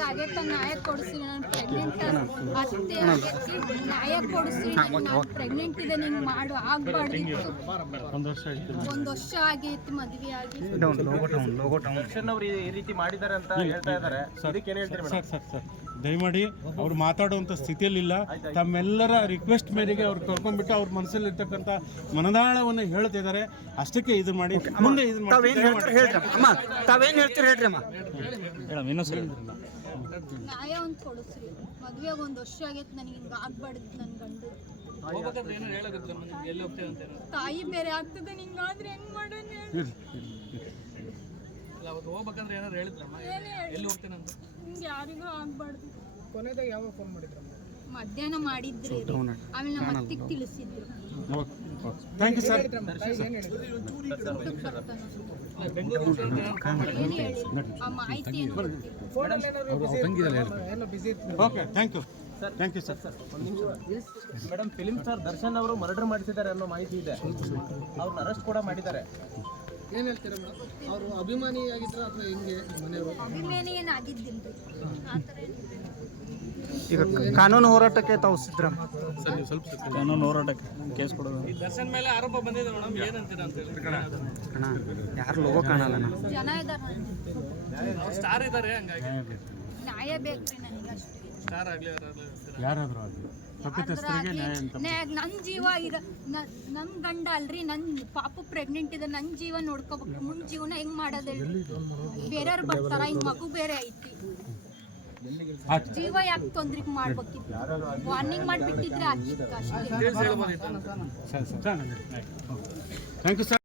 ನನಗೆ ಆಗೈತ ನ್ಯಾಯ ಕೊಡಿಸಿ ನಾನು ಪ್ರೆಗ್ನೆಂಟ್ ಅತ್ತೆ ಆಗೈತಿ ನ್ಯಾಯ ಕೊಡಿಸಿ ನಾನು ಪ್ರೆಗ್ನೆಂಟ್ ಇದೆ ನಿಂಗೆ ಮಾಡು ಆಗ್ಬಾರ್ದಿತ್ತು ಒಂದು ವರ್ಷ ಆಯ್ತು. ಒಂದು ವರ್ಷ ಆಗೈತಿ ಮದ್ವೆ ಆಗಿ. ಅವರು ಈ ರೀತಿ ಮಾಡಿದ್ದಾರೆ ಅಂತ ಹೇಳ್ತಾ ಇದ್ದಾರೆ. ಇದಕ್ಕೆ ಏನು ಹೇಳ್ತೀರಿ ಮೇಡಮ್ ಸರ್ ಸರ್ ಸರ್. ದಯಮಾಡಿ ಅವ್ರು ಮಾತಾಡುವಂಥ ಸ್ಥಿತಿಯಲ್ಲಿಲ್ಲ. ತಮ್ಮೆಲ್ಲರ ರಿಕ್ವೆಸ್ಟ್ ಮೇರೆಗೆ ಅವ್ರು ಕರ್ಕೊಂಡ್ಬಿಟ್ಟು ಅವ್ರ ಮನಸ್ಸಲ್ಲಿ ಇರ್ತಕ್ಕಂಥ ಮನದಾಳವನ್ನು ಹೇಳ್ತಿದ್ದಾರೆ ಅಷ್ಟಕ್ಕೆ ಇದು ಮಾಡಿ. ಮುಂದೆ ಇದು ಮಾಡಿ ತಾವೇನ್ ಹೇಳ್ತೀರಿ? ಹೇಳ್ರಿ ಅಮ್ಮ. ತಾವೇನ್ ಹೇಳ್ತೀರಿ? ಹೇಳ್ರಿ ಅಮ್ಮ. ನ್ಯಾಯ ಒಂದು ಕೊಡಿಸ್ರಿ. ಮದ್ವೆಗೆ ಒಂದು ವರ್ಷ ಆಗೈತಿ ನನಗೆ ಹಿಂಗೆ ಆಗ್ಬಾರ್ದು ನನ್ನ ಗಂಡು. ತಾಯಿ ಬೇರೆ ಆಗ್ತದೆ ನಿಂಗಾದ್ರೆ ಹೆಂಗ್ ಮಾಡೋಣ ಹೇಳು? ಹೋಗ್ಬೇಕಂದ್ರೆ ಏನಾದ್ರು ಇರ್ಲಿ. ಎಲ್ಲಿ ಹೇಳಿ. ಹಿಂಗೆ ಯಾರಿಗೂ ಆಗ್ಬಾರ್ದು. ಮಧ್ಯಾಹ್ನ ಮಾಡಿದ್ರಿ ಆಮೇಲೆ ನಮ್ಮ ಅತ್ತಿಗೆ ತಿಳಿಸಿದ್ರು. ಥ್ಯಾಂಕ್ ಯು ಸರ್ ಏನು ಹೇಳಿ. ಆ ಮಾಹಿತಿ ಏನು. Okay thank you thank you sir madam film star Darshan ಅವರು ಮರ್ಡರ್ ಮಾಡಿಸಿದ್ದಾರೆ ಅನ್ನೋ ಮಾಹಿತಿ ಇದೆ. ಅವ್ರನ್ನ ಅರೆಸ್ಟ್ ಕೂಡ ಮಾಡಿದ್ದಾರೆ. ಏನ್ ಹೇಳ್ತೀರಾ ಮೇಡಮ್ ಅವರು ಅಭಿಮಾನಿ ಆಗಿದ್ರ ಅಥವಾ ಹೆಂಗೆ ಮನೆಯವರು? ಅಭಿಮಾನಿ ಏನಾಗಿದ್ದಿಲ್ರಿ ಆ ಥರ ಈಗ ಕಾನೂನು ಹೋರಾಟಕ್ಕೆ ತಾವು ಸ್ವಲ್ಪ ಕಾನೂನು ಹೋರಾಟಕ್ಕೆ ಕೇಸ್ ಕೊಡೋದು. ದರ್ಶನ್ ಮೇಲೆ ಆರೋಪ ಬಂದಿದೆ ಮೇಡಮ್ ಏನಂತೀರಾ ಅಂತ ಅಣ್ಣ ಯಾರು ಲೋಗೋ ಕಾಣಲ್ಲ ಜನ ಇದಾರ ಸ್ಟಾರ್ ಇದ್ದಾರೆ ಹಂಗಾಗಿ. ನ್ಯಾಯ ಬೇಕು. ನನಗೆ ಅಷ್ಟೇ ಯಾರಾದರೂ ಆಗಲಿ. ತಪ್ಪಿತಸ್ಥರಿಗೆ ನ್ಯಾಯ ಅಂತ ನನ್ನ ಜೀವ ಈಗ ನನ್ನ ಗಂಡ ಅಲ್ರಿ ನನ್ನ ಪಾಪ ಪ್ರೆಗ್ನೆಂಟ್ ಇದೆ ನನ್ನ ಜೀವ ನೋಡ್ಕೋಬೇಕು. ಮುಂದ್ ಜೀವನ ಹೆಂಗ್ ಮಾಡೋದು ಬೇರೆ ಬೇರೆಯವ್ರು ಬರ್ತಾರ ಹಿಂಗ್ ಮಗು ಬೇರೆ ಐತಿ. ಜೀವ ಯಾಕೆ ತೊಂದ್ರೆ ಮಾಡ್ಬೇಕಿತ್ತು? ವಾರ್ನಿಂಗ್ ಮಾಡಿಬಿಟ್ಟಿದ್ರೆ ಅಷ್ಟೇ sir sir. Thank you sir